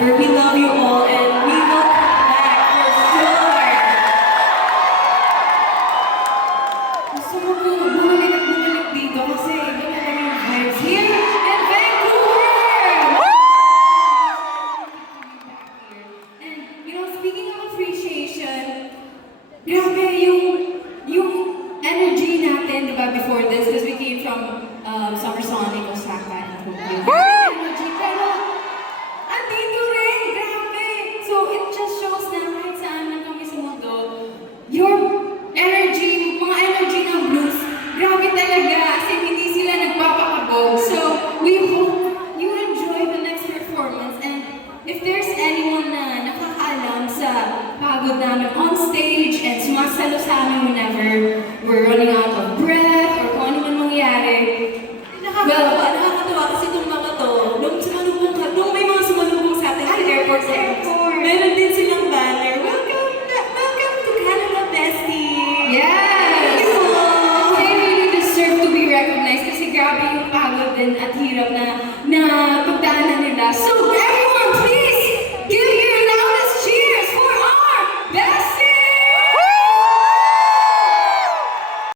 ever. We love you all and we will come back for sure. Gusto mo po bumalik at bumalik dito kasi iba na lang yung vibes here in Vancouver! And, you know, speaking of appreciation, grabe yung energy natin, di ba, before this, because we came from Summer Sonic, Osaka, and Tokyo. Energy, pero andito rin, grabe! So, it just shows na kahit saan man kami sa mundo, your energy, mga energy ng blues, grabe talaga, kasi hindi sila nagpapakabog. So, we hope you enjoy the next performance, and if there's anyone na nakakaalam sa pagod namin on stage and sumasalo sa amin whenever we're running out of breath or kung ano man mangyari. Nakakatawa kasi itong mga to, nung may mga sumalubong sa atin sa airport, meron din silang banner. Welcome to Canada, Bestie! Yes! They really deserve to be recognized kasi grabe yung pagod din at hirap na pagdaanan nila. So,